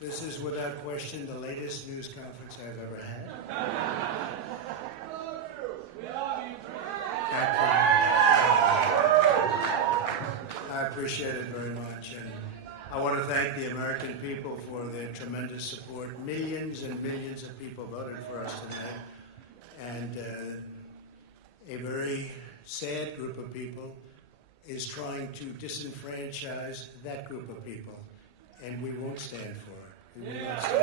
This is without question the latest news conference I've ever had. I appreciate it very much, and I want to thank the American people for their tremendous support. Millions and millions of people voted for us tonight, and a very sad group of people is trying to disenfranchise that group of people, and we won't stand for it. We will not stand for it.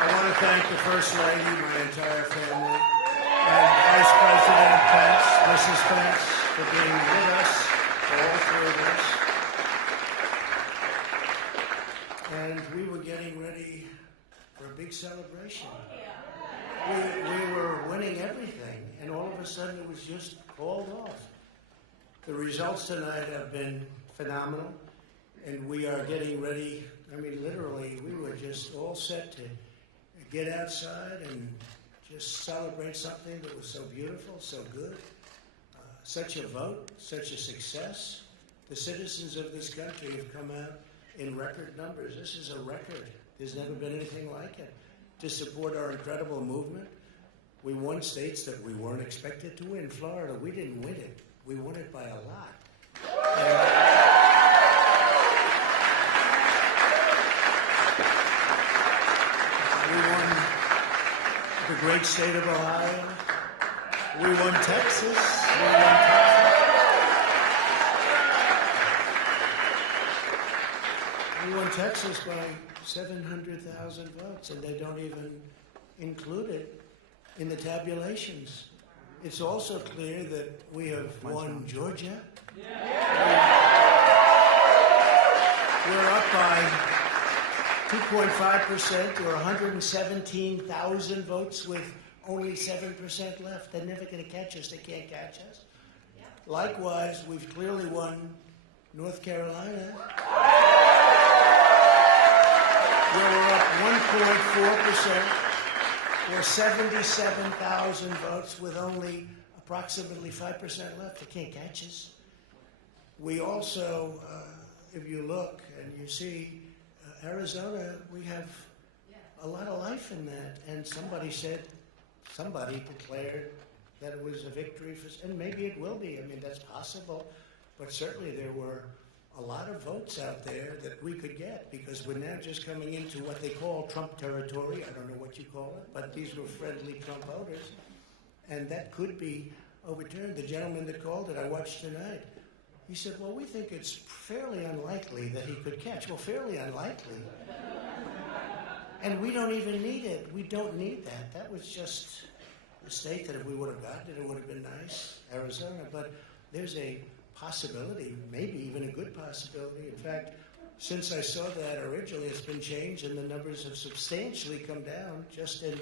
I want to thank the First Lady, my entire family, and Vice President Pence, Mrs. Pence, for being with us, all three of us. And we were getting ready for a big celebration. We were winning everything, and all of a sudden it was just called off. The results tonight have been phenomenal, and we are getting ready. I mean, literally, we were just all set to get outside and just celebrate something that was so beautiful, so good. Such a vote, such a success. The citizens of this country have come out in record numbers. This is a record. There's never been anything like it. To support our incredible movement, we won states that we weren't expected to win. Florida, we didn't win it. We won it by a lot. We won the great state of Ohio. We won Texas. We won Texas by 700,000 votes, and they don't even include it in the tabulations. It's also clear that we have won Georgia. We're up by 2.5%, or 117,000 votes with only 7% left. They're never going to catch us. They can't catch us. Likewise, we've clearly won North Carolina. We're up 1.4%, or 77,000 votes with only approximately 5% left. They can't catch us. We also, if you look and you see Arizona, we have a lot of life in that. And somebody declared that it was a victory for, and maybe it will be. I mean, that's possible. But certainly there were a lot of votes out there that we could get, because we're now just coming into what they call Trump territory. I don't know what you call it, but these were friendly Trump voters, and that could be overturned. The gentleman that called it, I watched tonight, he said, well, we think it's fairly unlikely that he could catch. Well, fairly unlikely. And we don't even need it. We don't need that. That was just a state that if we would have gotten it, it would have been nice, Arizona. But there's a possibility, maybe even a good possibility. In fact, since I saw that originally, it's been changed, and the numbers have substantially come down just in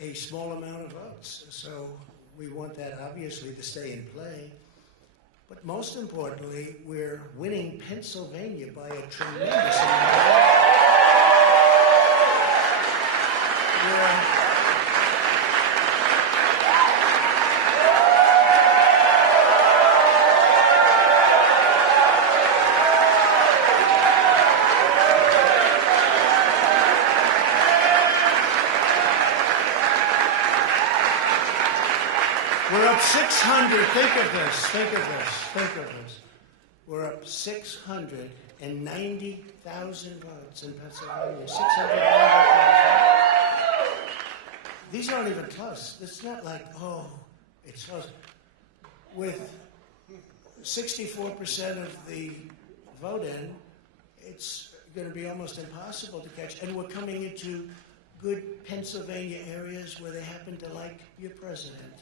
a small amount of votes. So we want that, obviously, to stay in play. But most importantly, we're winning Pennsylvania by a tremendous amount. We're up 600. Think of this. We're up 690,000 votes in Pennsylvania. 690,000. These aren't even close. It's not like, oh, it's close. With 64% of the vote in, it's going to be almost impossible to catch. And we're coming into good Pennsylvania areas where they happen to like your president.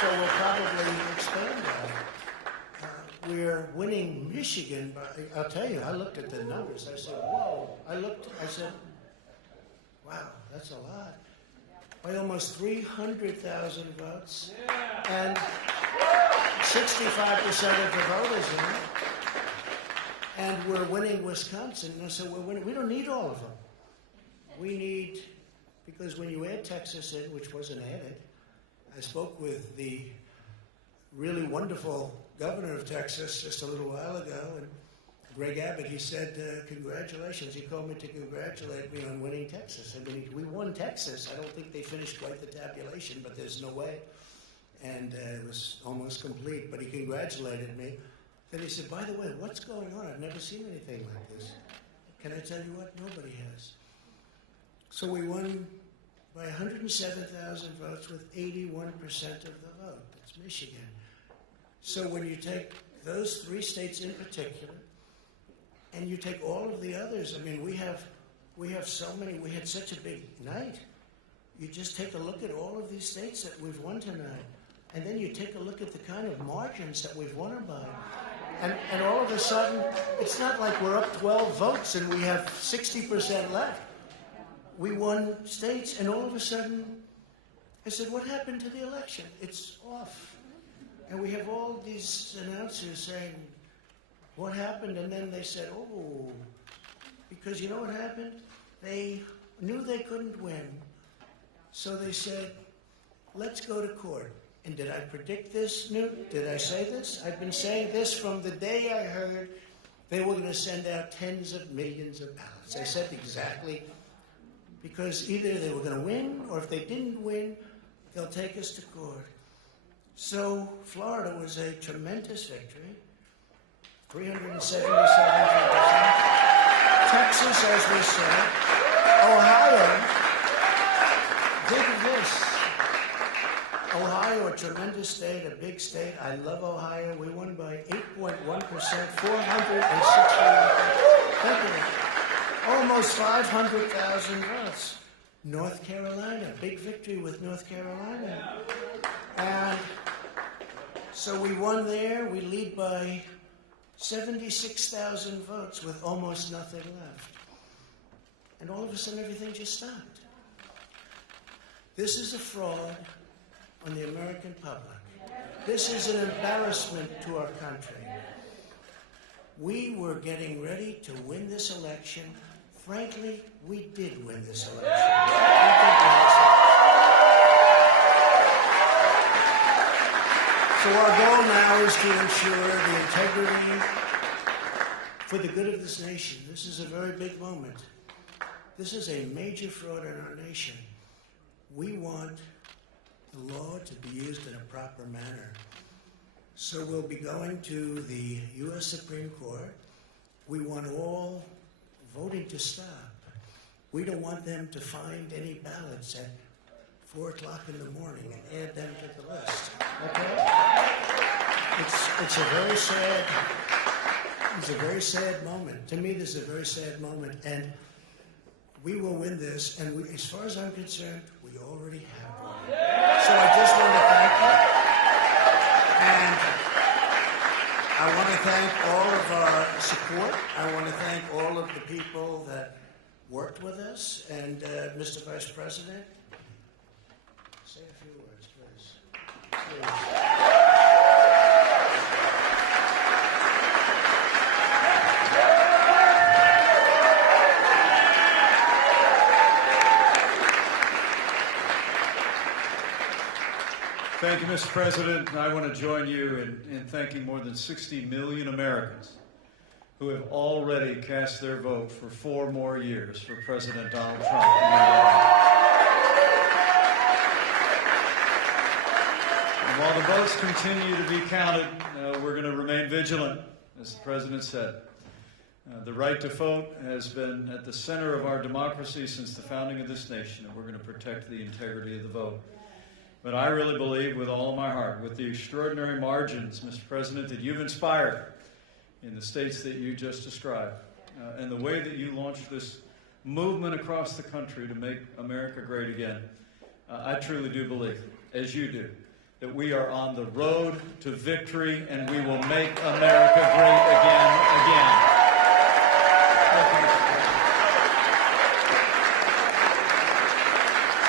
So we'll probably expand that. We're winning Michigan by, I'll tell you, I looked at the numbers. I said, whoa. I said, wow, that's a lot. By almost 300,000 votes. And 65% of the voters in it. And we're winning Wisconsin. And so we're winning. We don't need all of them. We need, because when you add Texas in, which wasn't added, I spoke with the really wonderful governor of Texas just a little while ago, and Greg Abbott, he said, congratulations. He called me to congratulate me on winning Texas. I mean, we won Texas. I don't think they finished quite the tabulation, but there's no way. And it was almost complete, but he congratulated me. Then he said, by the way, what's going on? I've never seen anything like this. Can I tell you what? Nobody has. So we won by 107,000 votes with 81% of the vote. That's Michigan. So when you take those 3 states in particular, and you take all of the others, I mean, we have so many, we had such a big night. You just take a look at all of these states that we've won tonight, and then you take a look at the kind of margins that we've won them by. And all of a sudden, it's not like we're up 12 votes and we have 60% left. We won states, and all of a sudden, I said, what happened to the election? It's off. And we have all these announcers saying, what happened? And then they said, oh, because you know what happened? They knew they couldn't win. So they said, let's go to court. And did I predict this, Newt? Did I say this? I've been saying this from the day I heard they were going to send out tens of millions of ballots. I said exactly, because either they were going to win, or if they didn't win, they'll take us to court. So Florida was a tremendous victory. 377,000. Texas, as we said. Ohio, think of this. Ohio, a tremendous state, a big state. I love Ohio. We won by 8.1%, 460. Almost 500,000 votes. North Carolina, big victory with North Carolina. And so we won there. We lead by 76,000 votes with almost nothing left. And all of a sudden, everything just stopped. This is a fraud on the American public. This is an embarrassment to our country. We were getting ready to win this election. Frankly, we did win this election. So our goal now is to ensure the integrity for the good of this nation. This is a very big moment. This is a major fraud in our nation. We want the law to be used in a proper manner. So we'll be going to the U.S. Supreme Court. We want all voting to stop. We don't want them to find any ballots at 4 o'clock in the morning and add them to the list. Okay? It's a very sad moment. To me, this is a very sad moment, and we will win this. And as far as I'm concerned, we already have won. So I just want to thank you, and I want to thank all of our support. I want to thank all of the people that worked with us, and Mr. Vice President. Say a few words, please. Thank you, Mr. President. I want to join you in thanking more than 60 million Americans who have already cast their vote for 4 more years for President Donald Trump. While the votes continue to be counted, we're going to remain vigilant, as the President said. The right to vote has been at the center of our democracy since the founding of this nation, and we're going to protect the integrity of the vote. But I really believe with all of my heart, with the extraordinary margins, Mr. President, that you've inspired in the states that you just described, and the way that you launched this movement across the country to make America great again, I truly do believe, as you do, that we are on the road to victory, and we will make America great again.